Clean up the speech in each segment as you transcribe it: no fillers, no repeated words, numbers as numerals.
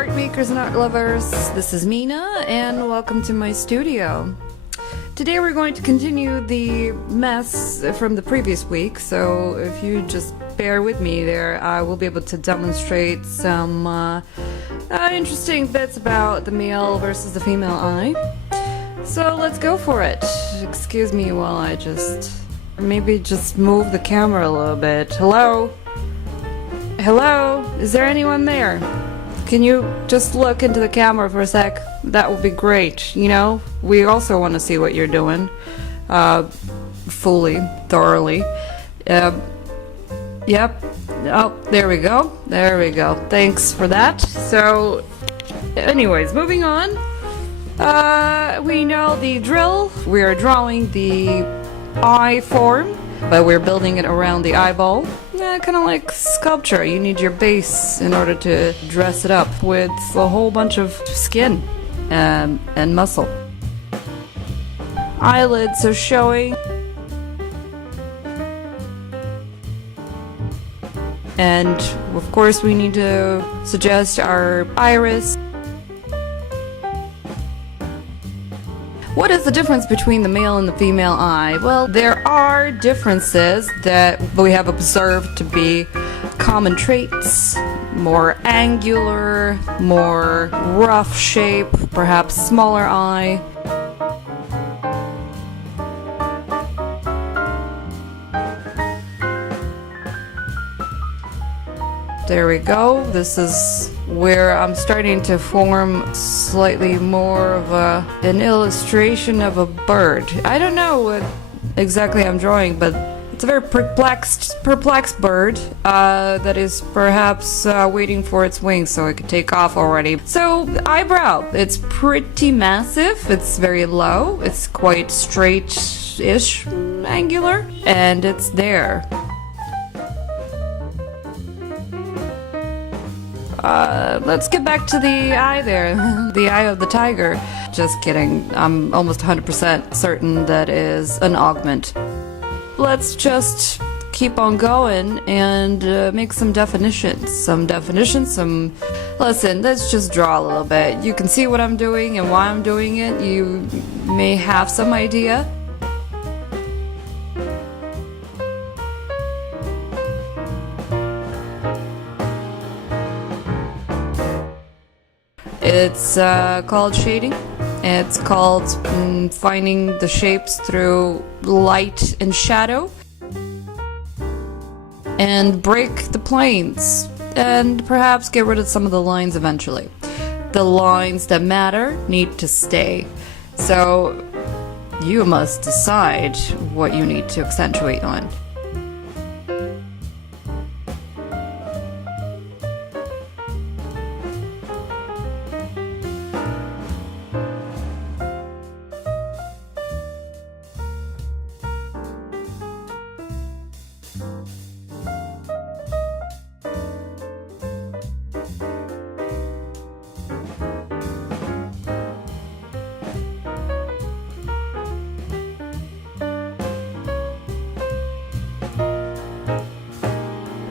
art makers and art lovers, this is Mina and welcome to my studio. Today we're going to continue the mess from the previous week, so if you just bear with me there, I will be able to demonstrate some interesting bits about the male versus the female eye. So let's go for it. Excuse me while I maybe just move the camera a little bit. Hello? Hello? Is there anyone there? Can you just look into the camera for a sec? That would be great, you know? We also want to see what you're doing. Fully, thoroughly. Yep. Oh, there we go. There we go. Thanks for that. So, anyways, moving on. We know the drill. We're drawing the eye form, but we're building it around the eyeball. Yeah, kind of like sculpture. You need your base in order to dress it up with a whole bunch of skin and muscle. Eyelids are showing. And of course we need to suggest our iris. What is the difference between the male and the female eye? Well, there are differences that we have observed to be common traits. More angular, more rough shape, perhaps smaller eye. There we go. This is where I'm starting to form slightly more of an illustration of a bird. I don't know what exactly I'm drawing, but it's a very perplexed bird that is perhaps waiting for its wings so it could take off already. So, eyebrow. It's pretty massive. It's very low. It's quite straight-ish, angular, and it's there. Let's get back to the eye there. The eye of the tiger. Just kidding. I'm almost 100% certain that is an augment. Let's just keep on going and make some definitions. Listen, let's just draw a little bit. You can see what I'm doing and why I'm doing it. You may have some idea. It's called shading. It's called finding the shapes through light and shadow. And break the planes. And perhaps get rid of some of the lines eventually. The lines that matter need to stay. So you must decide what you need to accentuate on.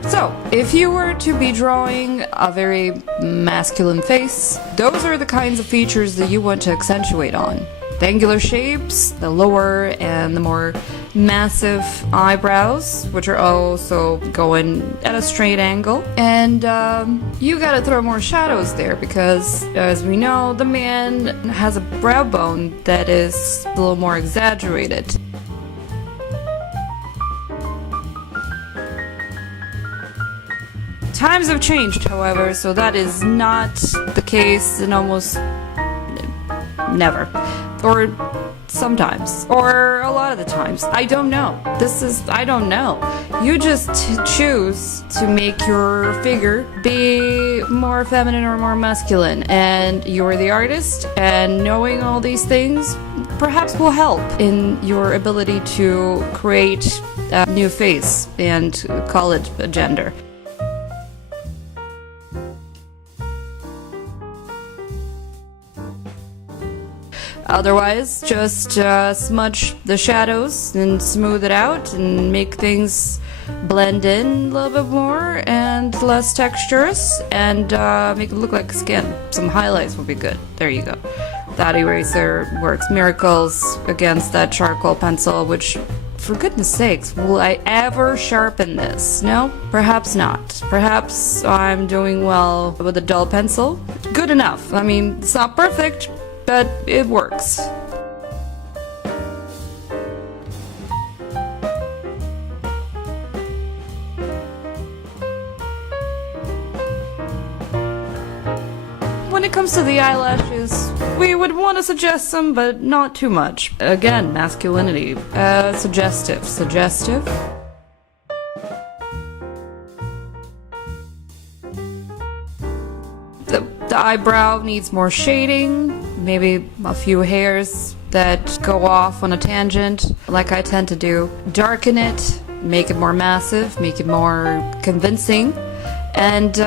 So, if you were to be drawing a very masculine face, those are the kinds of features that you want to accentuate on. The angular shapes, the lower and the more massive eyebrows, which are also going at a straight angle. And you gotta throw more shadows there because, as we know, the man has a brow bone that is a little more exaggerated. Times have changed, however, so that is not the case in almost never. Or sometimes. Or a lot of the times. I don't know. I don't know. You just choose to make your figure be more feminine or more masculine. And you're the artist, and knowing all these things perhaps will help in your ability to create a new face and call it a gender. Otherwise, just smudge the shadows and smooth it out and make things blend in a little bit more and less textures, and make it look like skin. Some highlights would be good. There you go. That eraser works miracles against that charcoal pencil, which, for goodness sakes, will I ever sharpen this? No? Perhaps not. Perhaps I'm doing well with a dull pencil. Good enough. I mean, it's not perfect, but it works. When it comes to the eyelashes, we would want to suggest some, but not too much. Again, masculinity. Suggestive. Suggestive. The eyebrow needs more shading, maybe a few hairs that go off on a tangent, like I tend to do. Darken it, make it more massive, make it more convincing, and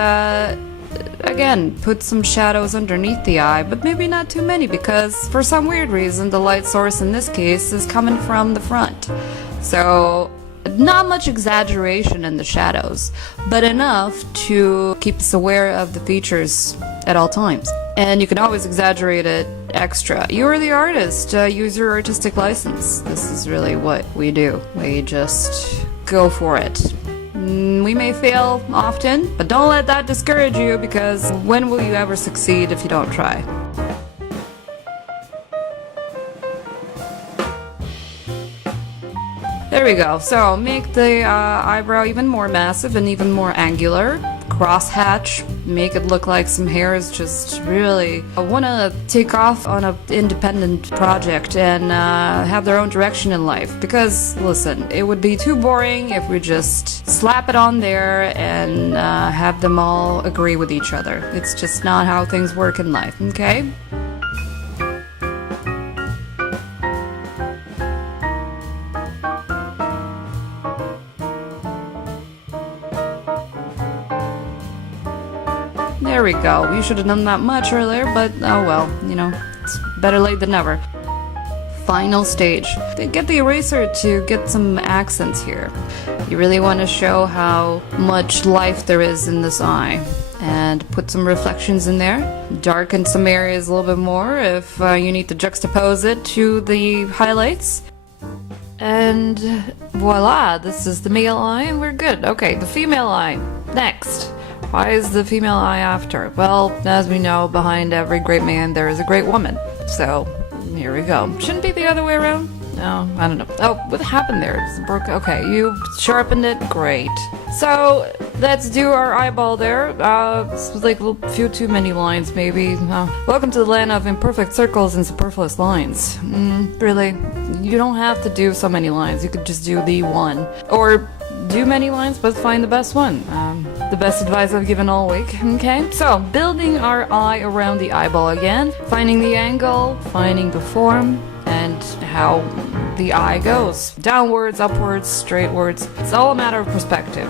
again, put some shadows underneath the eye, but maybe not too many, because for some weird reason the light source in this case is coming from the front. So not much exaggeration in the shadows, but enough to keep us aware of the features at all times. And you can always exaggerate it extra. You're the artist. Use your artistic license. This is really what we do. We just go for it. We may fail often, but don't let that discourage you, because when will you ever succeed if you don't try? There we go. So make the eyebrow even more massive and even more angular. Crosshatch, make it look like some hairs just really want to take off on an independent project and have their own direction in life. Because, listen, it would be too boring if we just slap it on there and have them all agree with each other. It's just not how things work in life, okay? There we go. We should have done that much earlier, but oh well, you know, it's better late than never. Final stage. Get the eraser to get some accents here. You really want to show how much life there is in this eye, and put some reflections in there. Darken some areas a little bit more if you need to juxtapose it to the highlights. And voila, this is the male eye and we're good. Okay, the female eye. Next. Why is the female eye after? Well, as we know, behind every great man there is a great woman. So, here we go. Shouldn't be the other way around? No, I don't know. Oh, what happened there? Okay, you sharpened it. Great. So, let's do our eyeball there. This was like a few too many lines, maybe. Welcome to the land of imperfect circles and superfluous lines. Really? You don't have to do so many lines. You could just do the one. Or do many lines, but find the best one. The best advice I've given all week. Okay, so building our eye around the eyeball again, finding the angle, finding the form, and how the eye goes. Downwards, upwards, straightwards. It's all a matter of perspective.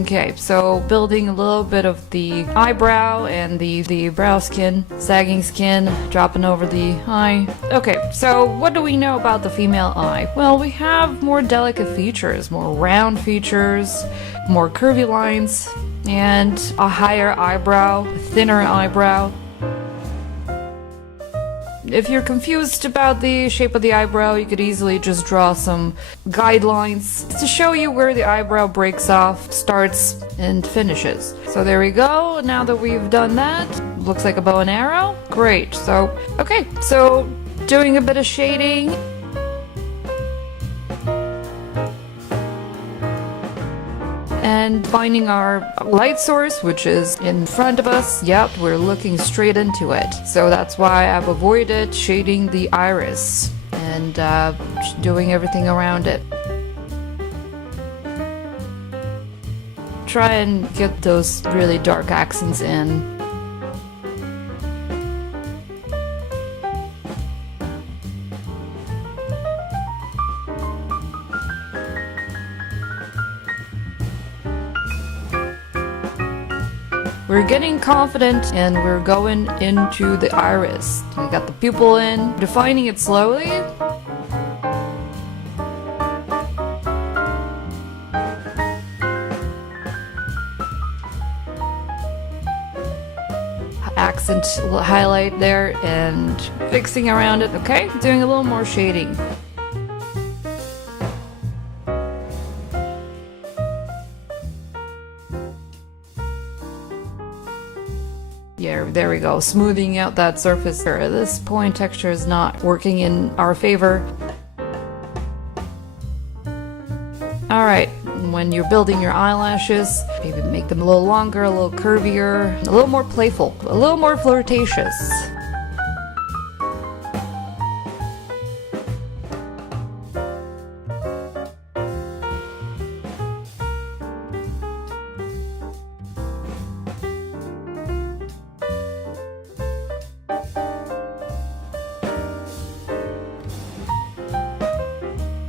Okay, so building a little bit of the eyebrow and the brow skin, sagging skin, dropping over the eye. Okay, so what do we know about the female eye? Well, we have more delicate features, more round features, more curvy lines, and a higher eyebrow, a thinner eyebrow. If you're confused about the shape of the eyebrow, you could easily just draw some guidelines to show you where the eyebrow breaks off, starts, and finishes. So there we go. Now that we've done that, looks like a bow and arrow. Great. So, okay. So doing a bit of shading. And finding our light source, which is in front of us. Yep, we're looking straight into it. So that's why I've avoided shading the iris and doing everything around it. Try and get those really dark accents in. We're getting confident and we're going into the iris. We got the pupil in, defining it slowly. Accent highlight there and fixing around it. Okay, doing a little more shading. Yeah, there we go, smoothing out that surface there. At this point, texture is not working in our favor. Alright, when you're building your eyelashes, maybe make them a little longer, a little curvier, a little more playful, a little more flirtatious.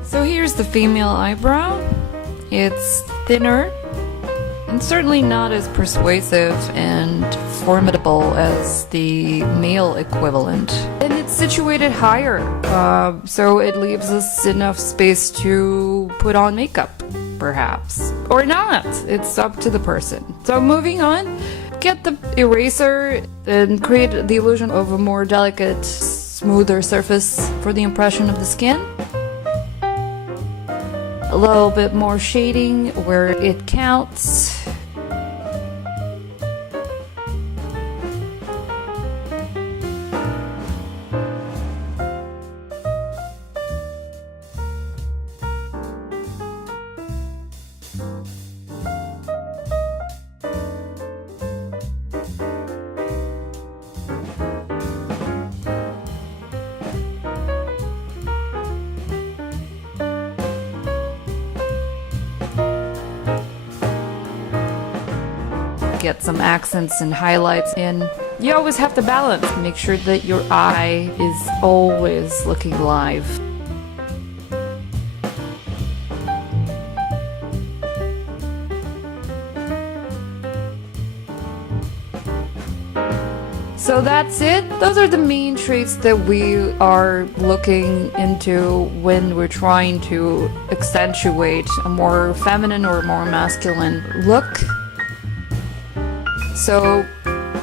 So here's the female eyebrow. It's thinner and certainly not as persuasive and formidable as the male equivalent. And it's situated higher, so it leaves us enough space to put on makeup, perhaps. Or not, it's up to the person. So moving on, get the eraser and create the illusion of a more delicate, smoother surface for the impression of the skin. A little bit more shading where it counts. Get some accents and highlights in. You always have to balance. Make sure that your eye is always looking live. So that's it. Those are the main traits that we are looking into when we're trying to accentuate a more feminine or more masculine look. So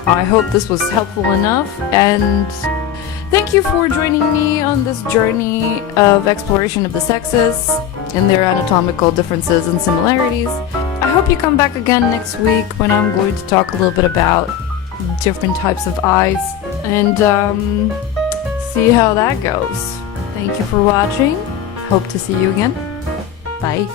I hope this was helpful enough, and thank you for joining me on this journey of exploration of the sexes and their anatomical differences and similarities. I hope you come back again next week when I'm going to talk a little bit about different types of eyes and see how that goes. Thank you for watching. Hope to see you again. Bye.